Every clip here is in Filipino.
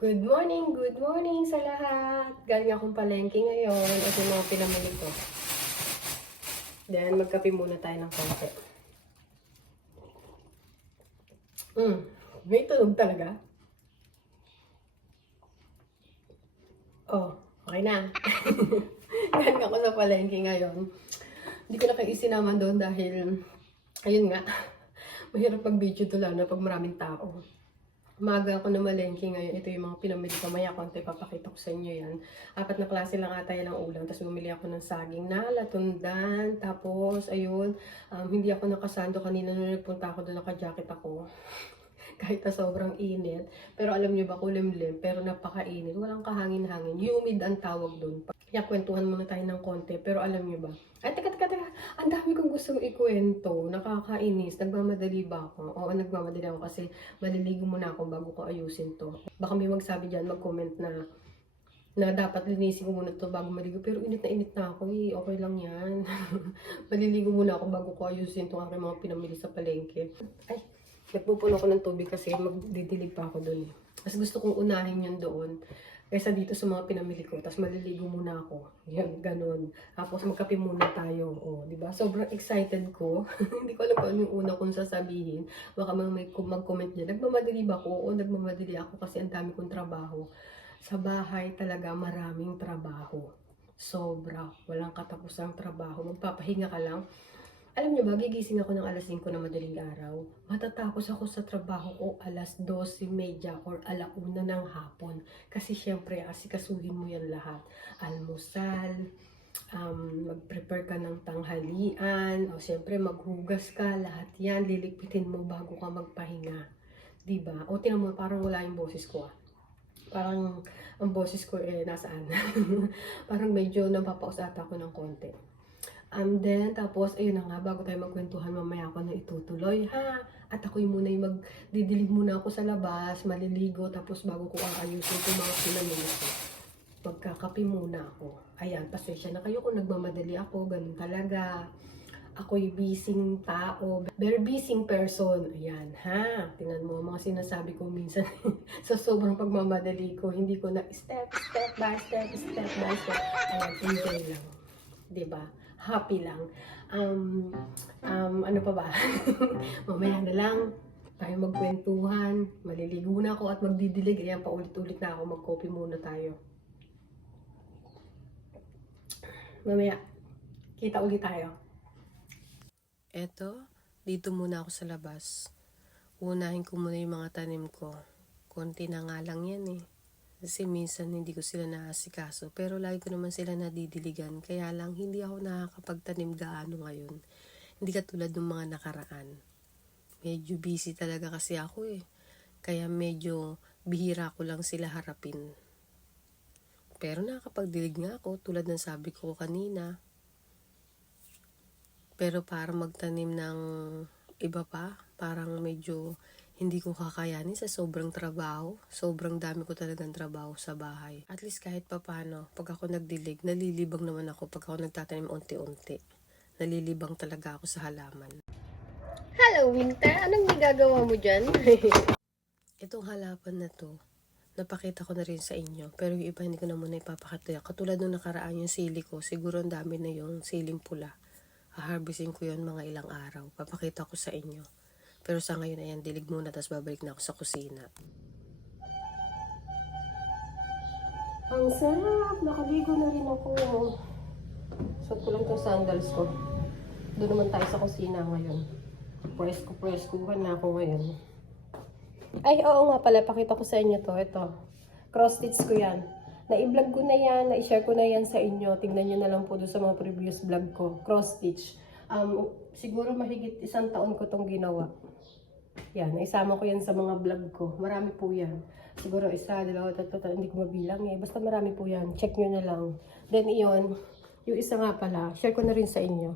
Good morning sa lahat. Galing akong palengke ngayon. Ito yung mga pinamili ko. Then, magkape muna tayo ng konti. May tunog talaga. Oh, okay na. Galing ako sa palengke ngayon. Hindi ko na kayo isinama doon dahil, ayun nga, mahirap pag-video to lalo na pag maraming tao. Umaga ako na malengke ngayon. Ito yung mga pinamili ko. Maya konti papakita ko sa inyo yan. 4 na klase lang ata yan ng ulam. Tapos bumili ako ng saging na latundan. Tapos, ayun, hindi ako nakasando kanina nung nagpunta ako doon. Naka-jacket ako. Kahit na sobrang init. Pero alam nyo ba, kulimlim. Pero napaka-init. Walang kahangin-hangin. Humid ang tawag doon. Kaya kwentuhan muna tayo ng konti. Pero alam nyo ba? Ay, teka. Ang dami kong gustong ikwento. Nakakainis. Nagmamadali ba ako? Oo, nagmamadali ako kasi maliligo muna ako bago ko ayusin to. Baka may magsabi dyan, mag-comment na dapat linisin ko muna to bago maligo. Pero init na ako eh. Okay lang yan. Maliligo muna ako bago ko ayusin to aking mga pinamili sa palengke. Ay, nagpupuno ko ng tubig kasi magdidilig pa ako doon. Mas gusto kong unahin yun doon kaysa dito sa mga pinamili ko. Tapos maliligo muna ako. Yan, ganun. Tapos magkape muna tayo. O, di ba? Sobrang excited ko. Hindi ko alam kung ano yung una kong sasabihin. Baka may mag-comment dyan. Nagmamadali ba ako? Oo, nagmamadali ako kasi ang dami kong trabaho. Sa bahay talaga maraming trabaho. Sobra. Walang katapusang trabaho. Magpapahinga ka lang. Alam nyo ba, gigising ako ng alas 5 na madaling araw. Matatapos ako sa trabaho ko alas 12:30 or 1:00 ng hapon. Kasi syempre, asikasuhin mo yan lahat. Almusal, mag-prepare ka ng tanghalian, o syempre maghugas ka, lahat yan, liligpitin mo bago ka magpahinga. Diba? O tinan mo, parang wala yung boses ko Parang ang boses ko nasaan? Parang medyo napapaus ata ako ng konti. Then, tapos, ayun na nga, bago tayo magkwentuhan, mamaya ako na itutuloy, ha? At ako'y muna yung magdidilig muna ako sa labas, maliligo, tapos bago ko aayusin ko mga pinamili ko. Magkakape muna ako. Ayan, pasensya na kayo kung nagmamadali ako, ganun talaga. Ako'y busy tao, very busy person. Ayan, ha? Tingnan mo, mga sinasabi ko minsan sa sobrang pagmamadali ko, hindi ko na step by step. Ayan, enjoy lang. Diba? Happy lang. Ano pa ba? Mamaya na lang tayo magkwentuhan. Maliligo na ako at magdidilig. Ayan, paulit-ulit na ako. Mag-coffee muna tayo. Mamaya, kita ulit tayo. Eto, dito muna ako sa labas. Unahin ko muna yung mga tanim ko. Konti na nga lang yan eh. Kasi minsan hindi ko sila naasikaso. Pero lagi ko naman sila nadidiligan. Kaya lang hindi ako nakakapagtanim gaano ngayon. Hindi katulad ng mga nakaraan. Medyo busy talaga kasi ako eh. Kaya medyo bihira ko lang sila harapin. Pero nakakapagdilig nga ako tulad ng sabi ko kanina. Pero para magtanim ng iba pa, parang medyo hindi ko kakayanin sa sobrang trabaho. Sobrang dami ko talagang trabaho sa bahay. At least kahit papano, pag ako nagdilig, nalilibang naman ako pag ako nagtatanim unti-unti. Nalilibang talaga ako sa halaman. Hello, Winter! Anong gagagawa mo dyan? Itong halapan na to, napakita ko na rin sa inyo. Pero yung iba hindi ko na muna ipapakita. Katulad nung nakaraan yung sili ko, siguro ang dami na yung siling pula. Harvesting ko yun mga ilang araw. Papakita ko sa inyo. Pero sa ngayon, ayan, dilig muna, tapos babalik na ako sa kusina. Ang sarap! Nakaligo na rin ako. Suot ko lang itong sandals ko. Doon naman tayo sa kusina ngayon. Presko na ako ngayon. Ay, oo nga pala, pakita ko sa inyo to. Ito, cross stitch ko yan. Na-i-vlog ko na yan, na-i-share ko na yan sa inyo. Tingnan nyo na lang po doon sa mga previous vlog ko. Cross stitch. Siguro mahigit 1 taon ko tong ginawa. Yan, naisama ko yan sa mga vlog ko. Marami po yan. Siguro 1, 2, 3, hindi ko mabilang eh. Basta marami po yan. Check nyo na lang. Then iyon, yung isa nga pala, share ko na rin sa inyo.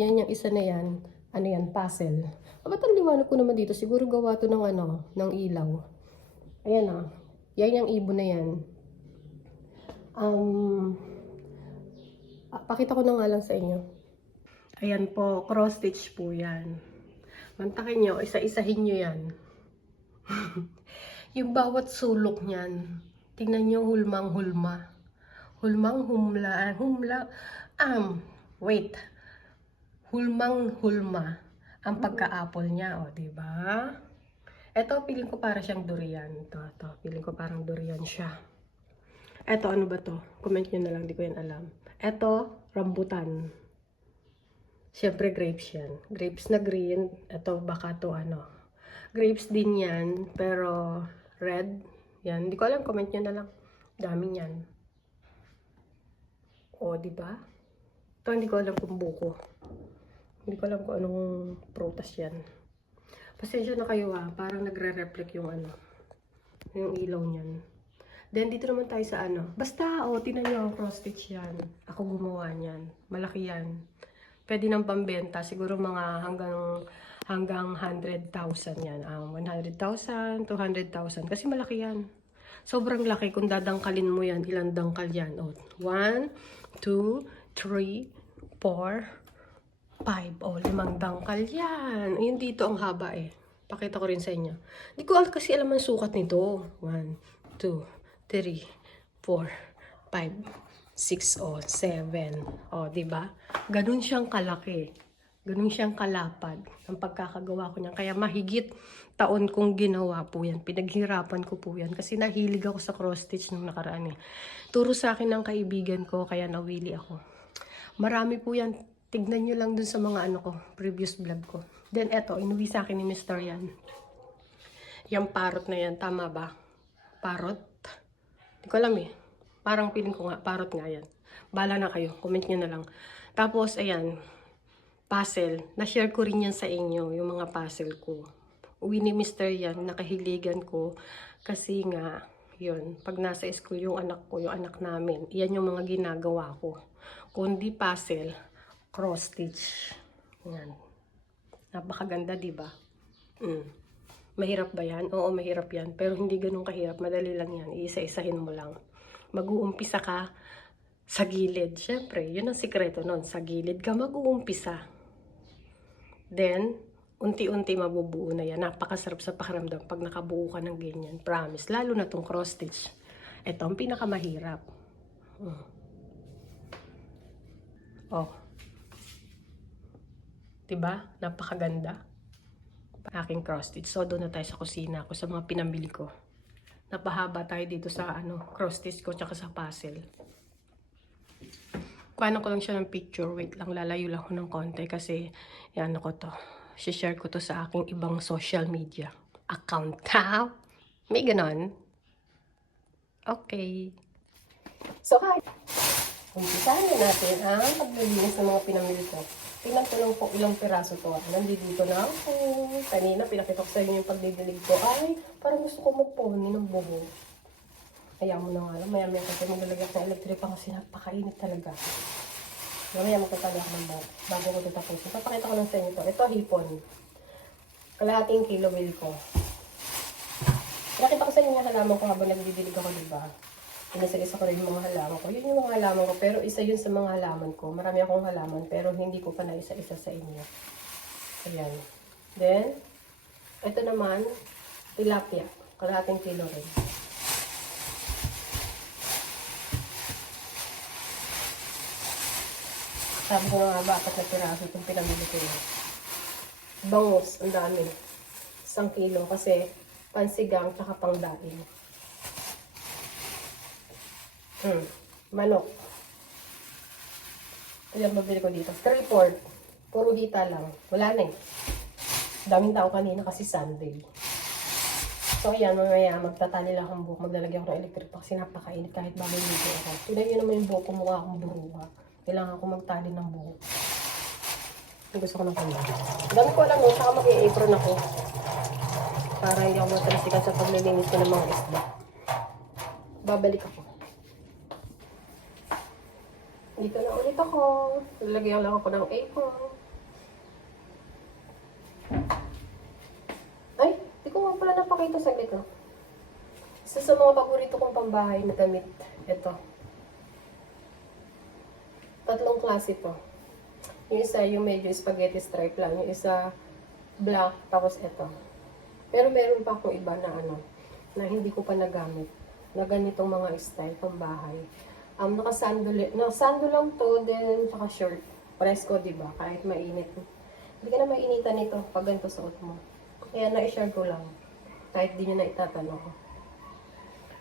Yan yung isa na yan. Ano yan? Puzzle. Ba't ang liwanag ko naman dito? Siguro gawa to ng ng ilaw. Ayan ah. Yan yung ibon na yan. Pakita ko na nga lang sa inyo. Ayan po, cross stitch po yan. Mantakin nyo, isa-isahin nyo yan. Yung bawat sulok niyan, tingnan niyo hulmang-hulma. Hulmang-humla, wait. Hulmang-hulma ang pagka-apple niya, o, di ba? Ito, feeling ko para siyang durian. Ito, feeling ko parang durian siya. Ito, ano ba to? Comment nyo na lang, di ko yan alam. Ito, rambutan. Siyempre, grapes yan. Grapes na green. Ito, baka to, ano. Grapes din yan, pero red. Yan, di ko alam, comment nyo na lang. Dami yan. O, di ba? Ito, hindi ko alam kung buko. Hindi ko alam kung anong prutas yan. Pasensya na kayo parang nagre-reflect yung ano, yung ilaw niyan. Then dito naman tayo sa ano. Basta, tinan niyo ang cross stitch yan. Ako gumawa niyan. Malaki yan. Pwede nang pambenta. Siguro mga hanggang 100,000 yan. 100,000, 200,000. Kasi malaki yan. Sobrang laki. Kung dadangkalin mo yan, ilang dangkal yan. 1, 2, 3, 4, 5. 5 dangkal yan. Ayun dito ang haba Pakita ko rin sa inyo. Hindi ko kasi alam ang sukat nito. 1, 2, 3, 4, 5, 6, 7. Diba? Ganun siyang kalaki. Ganun siyang kalapad ang pagkakagawa ko niyan. Kaya mahigit taon kong ginawa po yan. Pinaghirapan ko po yan. Kasi nahilig ako sa cross stitch nung nakaraan Turo sa akin ng kaibigan ko, kaya nawili ako. Marami po yan. Tignan nyo lang dun sa mga previous vlog ko. Then eto, inuwi sa akin ni Mr. yan. Yung parrot na yan, tama ba? Parrot? Hindi ko alam Parang feeling ko nga, parrot nga yan. Bala na kayo, comment nyo na lang. Tapos, ayan, puzzle. Na-share ko rin yan sa inyo, yung mga puzzle ko. Uwi ni Mr. yan, nakahiligan ko. Kasi nga, yun, pag nasa school yung anak ko, yung anak namin, yan yung mga ginagawa ko. Kundi puzzle, cross stitch. Yan. Napakaganda, di ba? Mahirap ba yan? Oo, mahirap yan. Pero hindi ganun kahirap. Madali lang yan. Iisa-isahin mo lang. Mag-uumpisa ka sa gilid. Siyempre, yun ang sikreto nun. Sa gilid ka mag-uumpisa. Then, unti-unti mabubuo na yan. Napakasarap sa pakiramdam pag nakabuo ka ng ganyan. Promise. Lalo na tong cross stitch. Ito ang pinakamahirap. Diba? Napakaganda. Aking cross stitch. So, doon na tayo sa kusina ko, sa mga pinamili ko. Napahaba tayo dito sa cross stitch ko, tsaka sa puzzle. Kuhanan ko lang siya ng picture. Wait lang, lalayo lang ako ng konti kasi, yan ko to. Share ko to sa aking ibang social media account. May ganon. Okay. So, hi. Umpisahan na natin ang paglilinis ng mga pinamili ko. Tingnan ko lang po ilang piraso to. Nandito na ako. Kanina, pinakita ko sa inyo yung pagdidilig ko. Ay, parang gusto ko magponi ng buho. Kaya mo na nga lang. Maya-maya kasi maglalagay ng electric pa kasi napakainit talaga. Mamaya magtatali ako ng buho bago ko tatapusin. Papakita ko lang sa inyo to. Ito, hipon. Kalahating kilo will ko. Pinakita ko sa inyo yung halaman ko habang nagdidilig ako, diba? Pinasagisa ko rin yung mga halaman ko. Yun yung mga halaman ko, pero isa yun sa mga halaman ko. Marami akong halaman, pero hindi ko pa na isa-isa sa inyo. Ayan. Then, ito naman, tilapia. Kalahating kilo rin. Sabi ko nga ba, 4 na piraso itong pinamili ko yun. Bangus, ang dami. 1 kilo kasi pansigang tsaka pangdaing. Manok. Ayan, mabili ko dito. 3/4. Puro hita lang. Wala na Daming tao kanina kasi Sunday. So, ayan, mamaya magtatali lang akong buhok. Maglalagyan ako ng electric pa kasi napakainit kahit bago dito ako. Tignan nyo naman yung buhok ko, mukha akong buruha. Kailangan ko magtali ng buhok. Gusto ko ng kanya. Dami ko alam saka mag-i-apron ako. Para hindi ako matalisikan sa paglilinis ko ng mga isda. Babalik ako. Dito na ulit ako. Lalagyan lang ako ng apron. Ay, di ko nga pala napakita saglit no. Isa sa mga paborito kong pambahay na damit. Ito. 3 klase po. Yung isa yung medyo spaghetti stripe lang. Yung isa black. Tapos ito. Pero meron pa akong iba na na hindi ko pa nagamit. Na ganitong mga style pang bahay. Nakasando lang to, then saka short. Presko, diba? Kahit mainit. Hindi ka na mainitan nito pag ganito suot mo. Kaya na-share ko lang. Kahit di nyo na itatanong.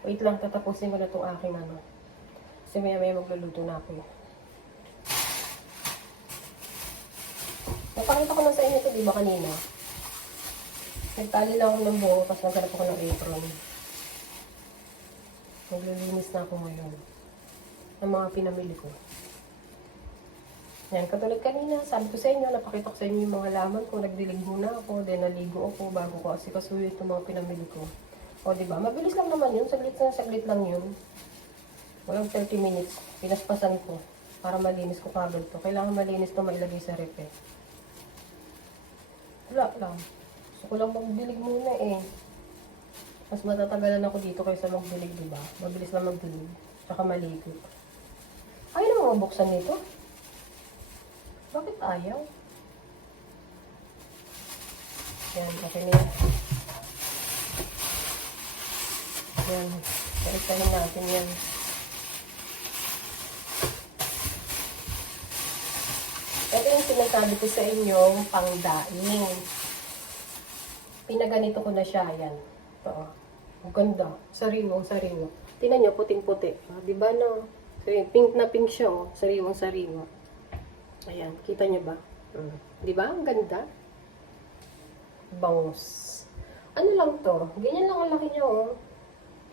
Wait lang, tatapusin ko na itong aking ano. Kasi maya magluluto na ako. Napakita ko na sa inyo ito, diba kanina? Nagtali lang ako ng buo, tapos naghanap ako ng apron. Naglilinis na ako ngayon. Ng mga pinamili ko. Yan, katulad kanina, sabi ko sa inyo, napakita ko sa inyo yung mga laman ko, nagdilig muna ako, then naligo ako bago ko asikasuyo itong mga pinamili ko. O, diba? Mabilis lang naman yun, saglit lang yun. Walang 30 minutes, pinaspasan ko para malinis ko kagad to. Kailangan malinis to mailagay sa rep eh. Wala lang. Gusto ko lang magdilig muna eh. Mas matatagalan ako dito kaysa magdilig, diba? Mabilis lang magdilig, tsaka maligo. Ayaw naman mabuksan nito. Bakit ayaw? Yan, okay na yan. Yan, palisahin natin yan. Ito yung sinasabi ko sa inyong pangdaing. Pinaganito ko na siya, yan. Ito, ang ganda. Sariwang. Tingnan nyo, puting-puti. Diba no? Pink na pink siya, oh. Sariwang. Ayan, kita nyo ba? Diba? Ang ganda. Bangus. Ano lang to? Ganyan lang ang laki niya, oh.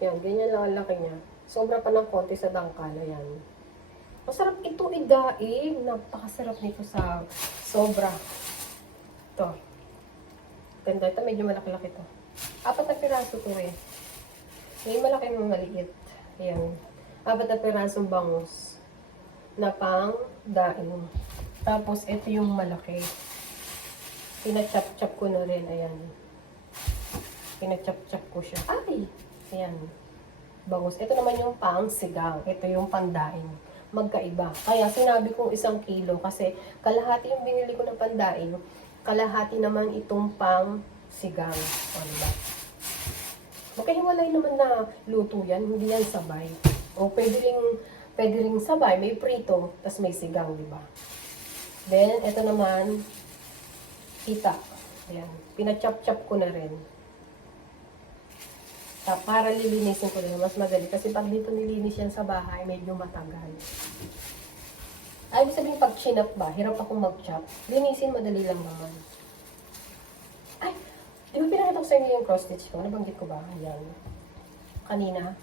Yan, ganyan lang ang laki niya. Sobra pa ng konti sa dangkal. Ayan. Masarap ito idaing. Napakasarap nito sa sobra. Ito. Ganda. Ito, medyo malaki-laki to. 4 na piraso to eh. May malaki mo maliit. Ayan. 4 na pirasong bangus. Na pang daing. Tapos, ito yung malaki. Pinachop-chop ko na rin. Ayan. Pinachop-chop ko siya. Ay! Ayan. Bangus. Ito naman yung pang sigang. Ito yung pandaing. Magkaiba. Kaya sinabi kong 1 kilo kasi kalahati yung binili ko ng pandaing. Kalahati naman itong pang sigang. O, diba? Magkahiwalay naman na luto yan. Hindi yan sabay. O pwede ring sabay. May prito. Tas may sigang, diba? Then, ito naman, kita. Ayan. Pinachop-chop ko na rin. Para lilinisin ko rin. Mas madali. Kasi pag dito nilinis yan sa bahay, medyo matagal. Ay, ibig sabihin pag chinap ba, hirap akong mag-chop. Linisin, madali lang naman. Ay, di ba pinakita ko sa inyo yung cross stitch ko? Nabanggit ko ba? Ayan. Kanina.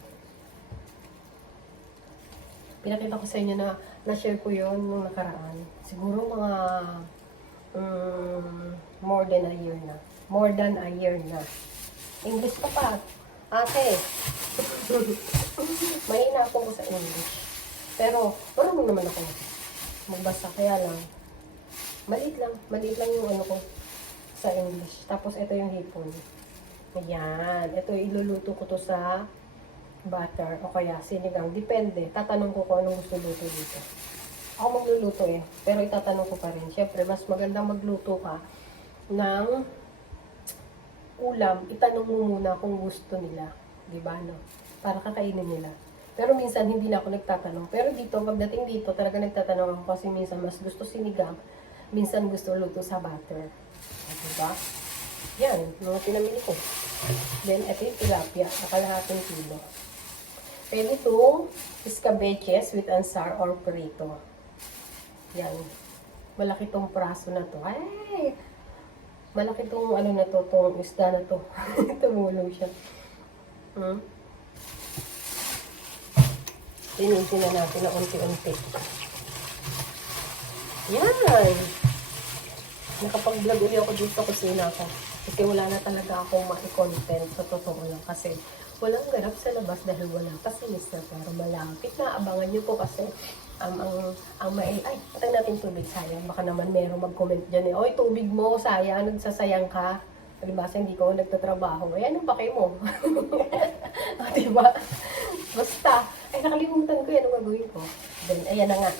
Pinakita ko sa inyo na na-share ko yun nung nakaraan. Siguro mga more than a year na. More than a year na. English ka pa. Ate. Mahina ako sa English. Pero, marunong naman ako magbasa. Kaya lang, maliit lang yung ano ko sa English. Tapos, ito yung hipon. Ayan. Ito, iluluto ko to sa butter o kaya sinigang. Depende. Tatanong ko kung anong gusto luto dito. Ako magluluto eh. Pero itatanong ko pa rin. Siyempre, mas magandang magluto ka ng ulam. Itanong mo muna kung gusto nila. Diba, no? Para kakainin nila. Pero minsan, hindi na ako nagtatanong. Pero dito, pagdating dito, talaga nagtatanong ako kasi minsan mas gusto sinigang. Minsan gusto luto sa butter. Diba? Yan. Mga pinamili ko. Then, ito yung tilapia. Nakalahating kilo. Pwede itong escabeches with ansar or prito. Yan. Malaki tong praso na to. Ay! Malaki tong ano na to, tong isda na to. Tumulong siya. Linisin na natin na unti-unti. Yan! Nakapag-vlog ulit ako dito sa kusina ko. Kasi wala na talaga akong ma-content sa totoo lang. Kasi walang ganap sa labas dahil wala pa si Mr. Pero malapit na. Abangan nyo po kasi ay, patay natin tubig, sayang. Baka naman meron mag-comment dyan eh. Oy, tubig mo, sayang, nagsasayang ka. Palibasa, hindi ko nagtatrabaho. Ay, anong pake mo? Diba? Basta, ay, nakalimutan ko yan. Anong gagawin ko? Then, ayan na nga.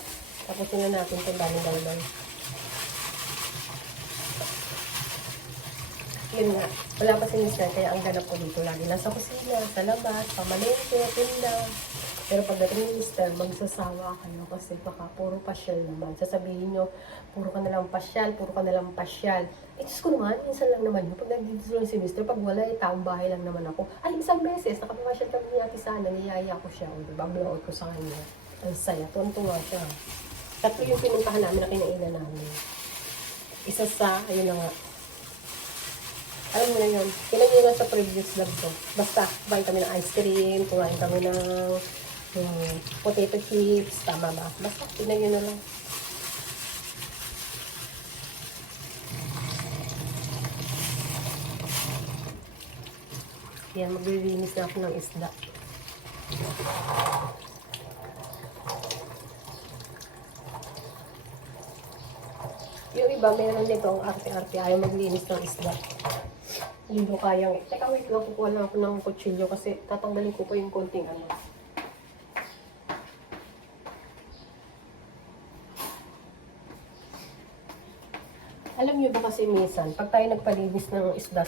Tapusin na natin itong dami-dami. Yun nga. Wala pa si Mister, kaya ang ganap ko dito lagi nasa kusina, sa labas, sa malengke, tinda. Pero pagdating ni Mister, magsasawa kayo kasi baka puro pasyal naman. Sasabihin nyo, puro ka nalang pasyal, puro ka nalang pasyal. Eh, Diyos ko naman, minsan lang naman yun. Pag nandito lang si Mister, pag wala, taong bahay lang naman ako. Ay, isang beses, nakapasyal kami ni Ate Sana, niyaya ko siya. O, diba, blowout ko sa kanya. Ang saya, tuwan-tuwa siya. Tatlo yung pinuntahan namin na kinainan namin. Isa sa, ayun na nga. Alam mo na yun, kinan nyo lang sa previous vlog ko. Basta, kumain kami ng ice cream, kumain kami ng potato chips, tama ba? Basta, kinan nyo na lang. Yan, maglilinis na ako ng isda. Yung iba, meron dito ang arte-arte, ayaw maglinis ng isda. Hindi ko kayang. Teka, wait lang, kukuha lang ako ng kutsilyo kasi tatanggalin ko po yung konting ano. Alam niyo ba kasi minsan, pag tayo nagpalinis ng isda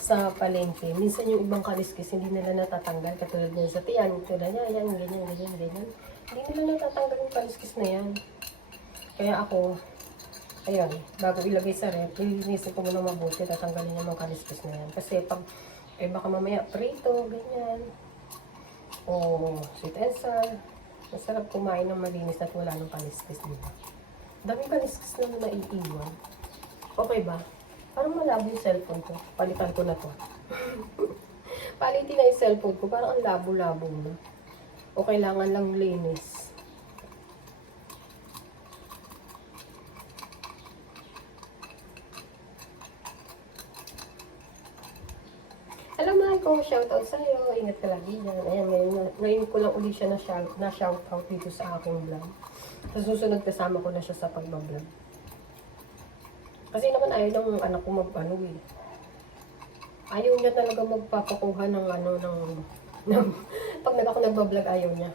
sa palengke, minsan yung ibang kaliskis hindi nila natatanggal, katulad niyan sa tiyan, tulad niya, yan, ganyan. Hindi nila natatanggal yung kaliskis na yan. Kaya ako, ayun, bago ilagay sa rep, ilinisin ko muna mabuti, tatanggalin yung mga kaliskis na yan. Kasi pag, baka mamaya prito, ganyan, o sweet and sour, masarap kumain ng malinis at wala ng kaliskis dito. Daming kaliskis na naiiwan. Okay ba? Parang malabo yung cellphone ko. Palitan ko na to. Palitin na yung cellphone ko. Parang ang labo-labo na. O kailangan lang linis. Alam mo ko, shoutout sa'yo. Ingat ka lagi dyan. Ayan, ngayon ko lang uli siya na shoutout dito sa aking vlog. Sa susunod kasama ko na siya sa pagbablog. Kasi naman ayaw ng anak ko mag-ano eh. Ayaw niya talaga magpapakuha ng pag ako nagbablog, ayaw niya.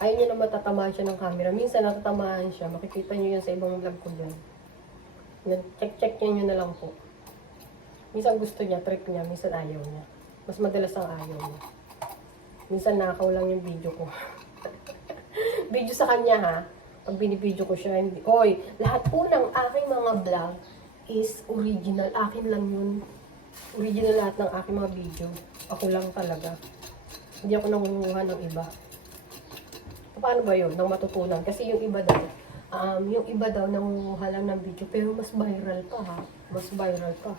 Ayaw niya na matatamaan siya ng camera. Minsan natatamaan siya. Makikita niyo yan sa ibang vlog ko dyan. Check niyo na lang po. Minsan gusto niya, trip niya. Minsan ayaw niya. Mas madalas ang ayaw niya. Minsan nakaw lang yung video ko. Video sa kanya ha. Pag binibideo ko siya, hindi. Oy, lahat po ng aking mga vlog is original. Akin lang yun. Original lahat ng aking mga video. Ako lang talaga. Hindi ako nangunguha ng iba. Paano ba yun? Nang matutunan. Kasi yung iba daw, nangunguha lang ng video. Pero mas viral pa ha. Mas viral pa.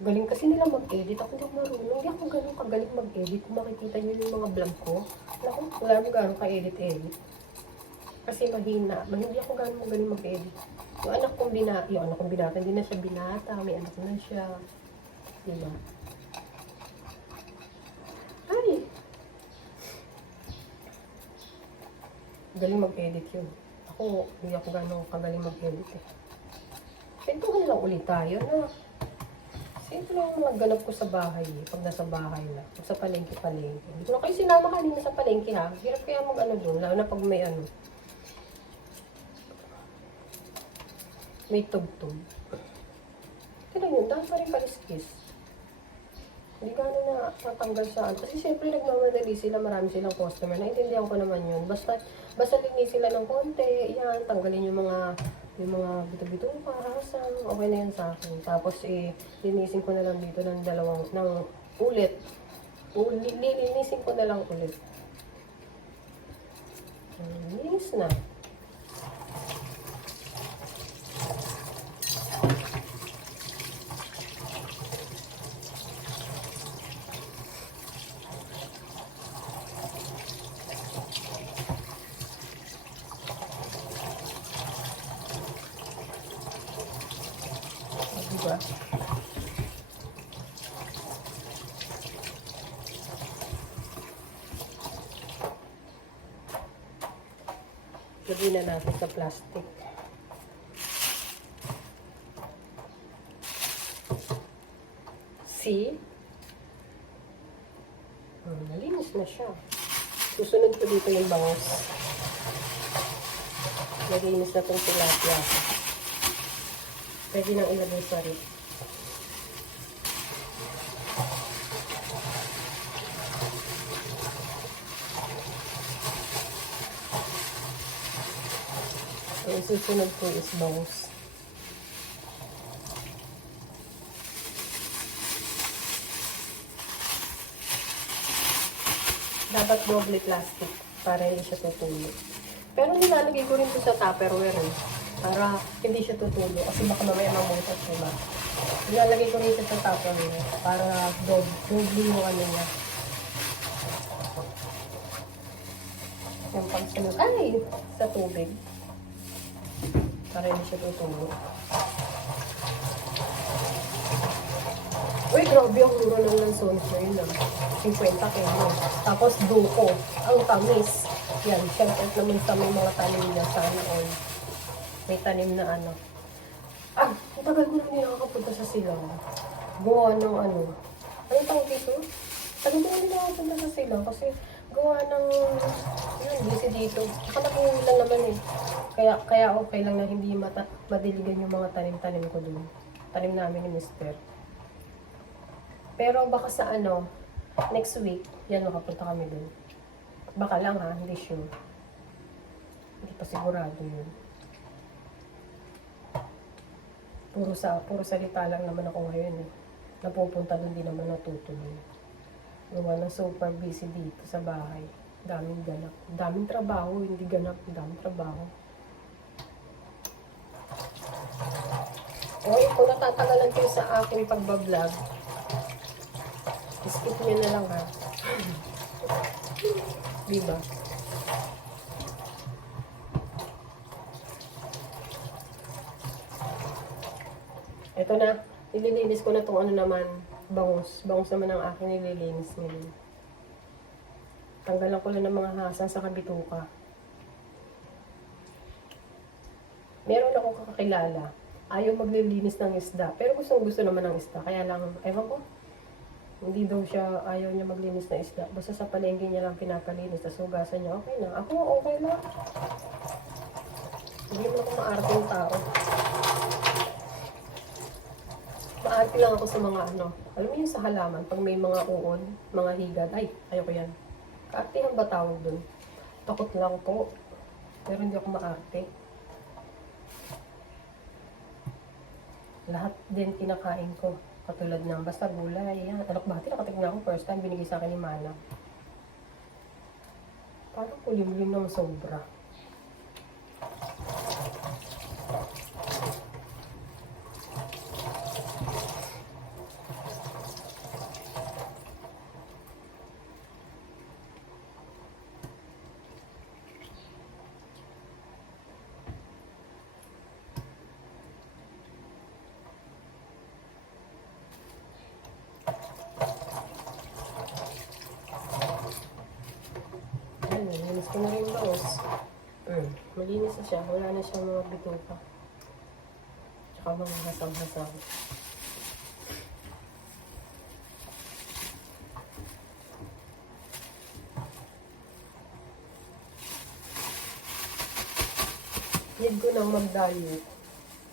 Galing kasi nila mag-edit. Ako hindi ako marunong. Hindi ako ganun kagaling mag-edit. Kung makikita nyo yung mga vlog ko, naku, wala mo gano'n ka-edit-edit. Kasi mahina. Hindi ako gano'n magaling mag-edit. Yung anak kong binata, hindi na siya binata. May anak na siya. Diba? Ay! Galing mag-edit yun. Ako, hindi ako gano'n kagaling mag-edit eh. Pintuhan lang ulit tayo na. Ito lang ang mga ganap ko sa bahay eh. Pag nasa bahay na. Pag sa palengke-palengke. Hindi ko na kayo sinama kanina sa palengke ha. Hirap kaya mag-ano doon. Lalo na pag may ano. May tugtog. Tignan yun. Dahil pa rin kaliskis. Hindi gano'n na tatanggal saan. Kasi siyempre nagmamadali sila. Marami silang customer. Naintindihan ko naman yun. Basta linis sila ng konti. Yan. Tanggalin yung mga bito-bitong parasang, okay na yan sa akin. Tapos, linisin ko na lang dito ng ulit. Linisin ko na lang ulit. Linis na. Diba? Lagyan na natin sa plastic. See? Nalinis na siya. Susunod ko dito yung bangos. Nalinis na itong tilapia. Pwede nang ilagay sa rip. Ang susunod ko is bangus. Dapat doble plastic para hindi siya tutulo. Pero nilalagay ko rin ito sa Tupperware para hindi siya tutulo kasi baka mamaya mamutas, diba? Nilalagay ko rin siya sa Tupperware para doble yung ano niya. Yung pagsunod sa tubig para hindi siya tutulo. Uy, grabe ang mura ng lanson ngayon 50 pesos. Tapos duko. Ang tamis. Yan, shout out naman sa may mga tanim niya. Sana all. May tanim na ano. Ang tagal ko na hindi nakakapunta sa silang. Gawa ng ano. Ano tawag dito? Tagal ko na hindi nakakapunta sa silang kasi gawa ng busy dito. Saka nakuhulan naman Kaya okay lang na hindi madiligan yung mga tanim-tanim ko dun. Tanim namin ni Mister. Pero baka sa next week, yan makapunta kami dun. Baka lang hindi sure. Hindi pa sigurado yun. Puro salita lang naman ako ngayon Napupunta dun, di naman natutuloy. Gawa na super busy dito sa bahay. Daming ganap. Daming trabaho, hindi ganap. Daming trabaho. Okay, kung natatagalan kayo sa aking pagbablog, skip nyo na lang diba? Ito na, nililinis ko na itong bangus. Bangus naman ang aking nililinis ngayon. Tanggalan ko lang ng mga hasa sa kabituka. Meron akong kakakilala. Ayaw maglilinis ng isda. Pero gusto naman ng isda. Kaya lang, ewan ko. Hindi daw siya, ayaw niya maglinis na isda. Basta sa palengke niya lang pinapalinis. Tapos hugasan niya, okay na. Ako, okay lang. Hindi mo ako maarting tao. Maarte lang ako sa mga alam mo yun sa halaman, pag may mga uod, mga higad, ayoko yan. Kaartehan ba tawag dun? Takot lang po. Pero hindi ako maarte. Lahat din kinakain ko. Katulad ng basta gulay, yan. Alokbati, nakatignan ko first time, binigay sa akin ni Mana. Parang kulimlim naman sobra. Malinis ko na rin bangus. Malinis na siya. Wala na siyang mga bituka. Tsaka mga hasang-hasang. Need ko nang magdali.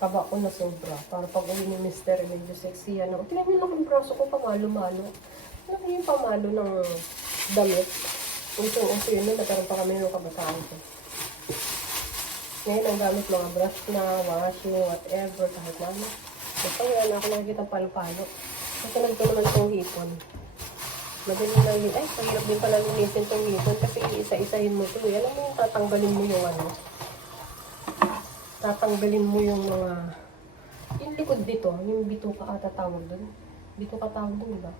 Taba ko na sobra. Para pag uwi ni Mr. medyo sexy yan. Tingnan mo lang yung braso ko pamalo-malo. Ano yung pamalo ng damit? Uso yun na, nagkaroon pa kami ng kabataan ko. Ngayon, ang gamit mga brush na, washing, whatever, kahit na ano. Basta wala na ako nakikita palo-palo. Kasunod ko naman itong hipon. Madali lang yun. Pahirap din pala linisin itong hipon kasi isa-isahin mo ito. Alam mo yung tatanggalin mo yung tatanggalin mo yung mga, yung likod dito, yung bituka ata tawag dun. Bituka tawag dun, diba?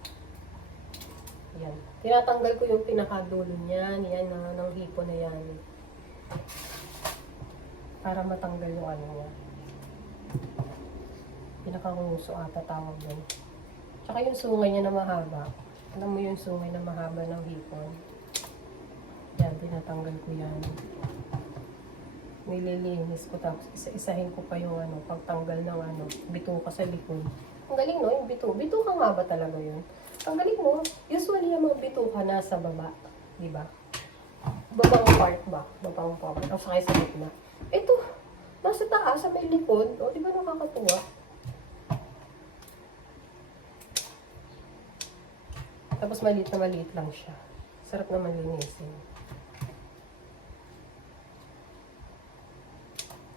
Yan. Tinatanggal ko yung pinakadulo niyan. Yan ng hipon na yan. Para matanggal yung niya. Pinakanguso ata tawag doon. Tsaka yung sungay niya na mahaba. Alam mo yung sungay na mahaba ng hipon. Yan, tinatanggal ko yan. Nililinis ko tapos isa-isahin ko pa yung pagtanggal ng bituka sa likod. Ang galing no, yung bituka nga ba talaga yun? Ang galing mo, usually yung mga bituka nasa baba, di ba? Babang part ba? Babang part. Ang sakay sa gitna. Ito, nasa taas, sa may likod. O, di ba nakakatuwa? Tapos maliit lang siya. Sarap naman linisin.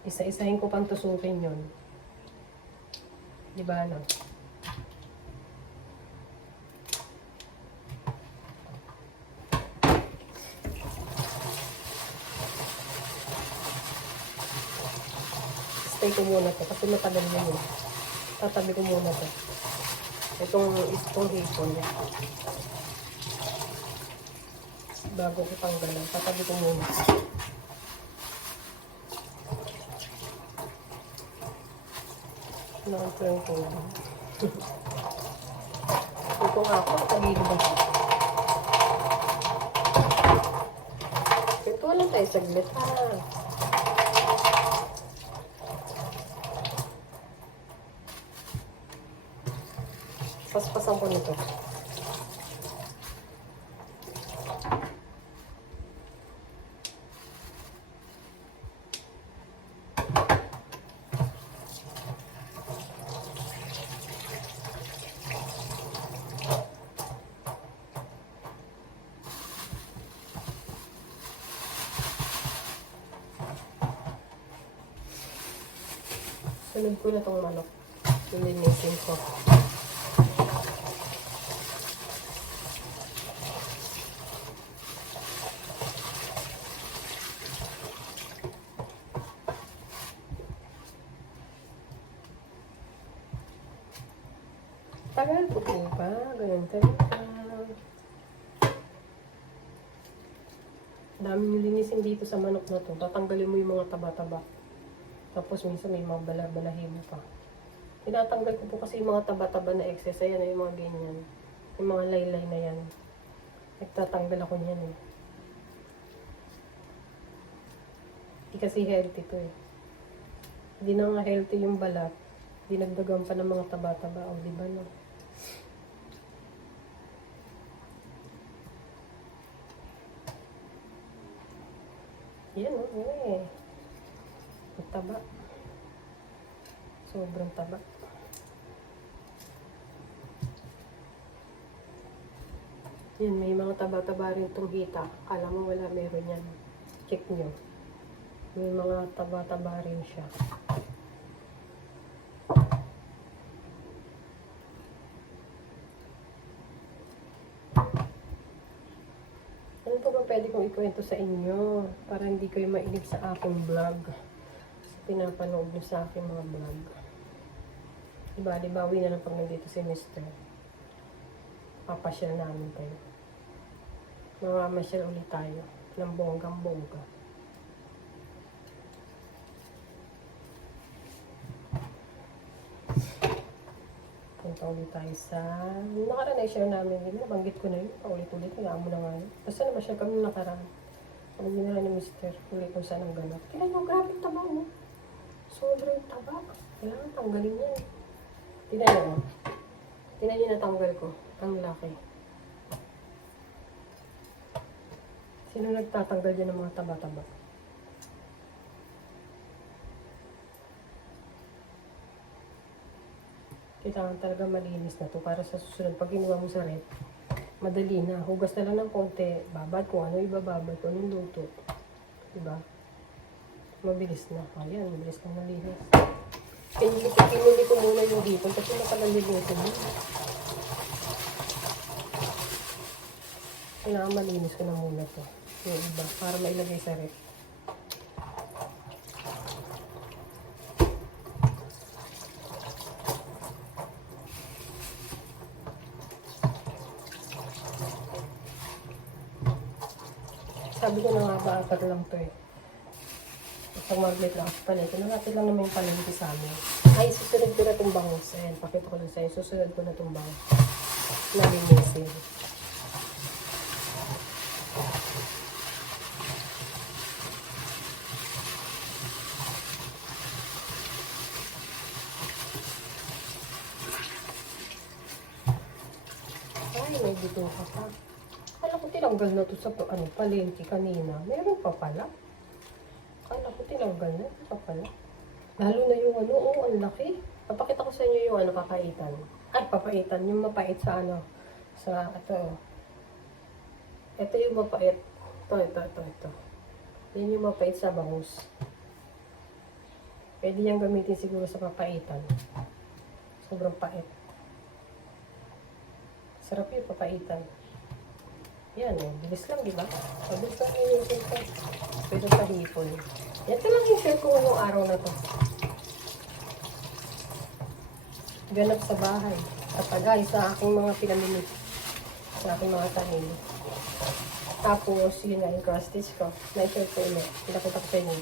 Isa-isahin ko pang tusukin yun. Di ba, ano? Stay ko muna to kasi matagal yun eh. Tatabi ko muna to. Itong hipon niya. Bago ko tanggalan, tatabi ko muna. Nakan ko yung tulong. Ito nga ako, tagilo ba siya? Ito lang tayo saglit ha. Paspasan ko nito. Sunod ko na itong manok. Lilinisin ko. Tagal po pa. Ganyan talaga. Daming nilinisin dito sa manok na to. Tatanggalin mo yung mga taba-taba. Tapos minsan may mga balahibo pa. Tinatanggal ko po kasi yung mga taba-taba na excess. Ayan, yung mga ganyan. Yung mga laylay na yan. Nagtatanggal ako niyan eh. Hindi kasi healthy to eh. Hindi na nga healthy yung balat. Dinagdagan pa ng mga taba-taba. O diba no? Yan o. Eh. Taba. Sobrang taba. Yan, may mga taba-taba rin itong hita. Akala mo wala, meron yan. Check nyo. May mga taba-taba rin siya. Ano po ba pwede kong ikwento sa inyo? Para hindi kayo mainig sa aking vlog. Pinapanood nyo sa aking mga vlog. Iba-libawi na lang pag nandito si Mr. Papasyal namin kayo. Mamamasyal ulit tayo ng bonggang-bongga. Punta ulit tayo sa nakaraan na i-share namin. Nabanggit ko na yun. Paulit-ulit. Kaya mo na nga yun. Basta naman siya kami nakaraan. Sabi nila ni Mr. Ulit kung saan ang ganap. Kaya nyo, grabe yung taba mo. Sobrang taba. Kailangan tanggalin yan. Tinan nyo. Tinan nyo natanggal ko. Ang laki. Sino nagtatanggal dyan ng mga taba-taba? Kailangan talaga malinis na to para sa susunod. Pag ginawa mo sa rep, madali na. Hugas na lang ng konti. Babad kung ano ibababad. Kung anong luto. Diba? Mabilis na. Ayan, mabilis na malinis. Pinuli ko muna yung hipon kasi nakalalimutin mo. Kailangan malinis ko na muna to. Yung iba, para mailagay sa rep. Sabi ko na nga ba, apat lang to eh. Isang maglet lang sa palengke. Nangapit lang naman yung palengke sa amin. Ay, susunod ko na itong bangus. Ayan, pakita ko lang sa'yo. Susunod ko na itong bangus. Nalinisin. Ay, may dito ka pa. Kala ko tinanggal na to sa palengke kanina. Meron pa pala. Kala ko tinanggal na. Ito pa pala. Lalo na yung ang laki. Papakita ko sa inyo yung papaitan. Ay, papaitan. Yung mapait sa sa ito. Ito yung mapait. Ito. Yan yung mapait sa bangus. Pwede niyang gamitin siguro sa papaitan. Sobrang pait. Sarap yung papaitan. Yan eh, bilis lang, di ba? Mabilis lang yung share ko. Pwede sa hipon. Ito lang yung share ko ngayong araw na to. Ganap sa bahay. Katagay sa aking mga pinamili. Sa aking mga tahin. Tapos, yun nga yung cross stitch ko. Na-share ko ulit. Pinakita ko sa inyo.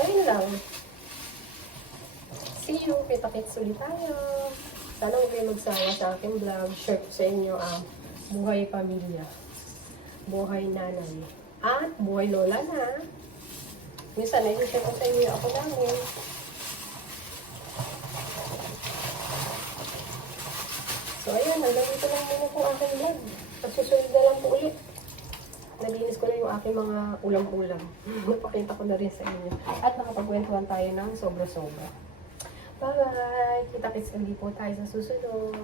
Ayun lang. See you. Kita-kits ulit tayo. Sana huwag kayo magsawa sa aking vlog. Share ko sa inyo ang buhay pamilya. Buhay nanay. At buhay lola na. Minsan ay share ko sa inyo ako namin. So ayan, hanggang dito lang muna po aking vlog. Pagsusunod na lang po ulit. Nalinis ko na yung aking mga ulam-ulam. Napakita ko na rin sa inyo. At nakapagkwentuhan tayo ng sobra-sobra. Bye-bye! Kita-kits ulit po tayo sa susunod.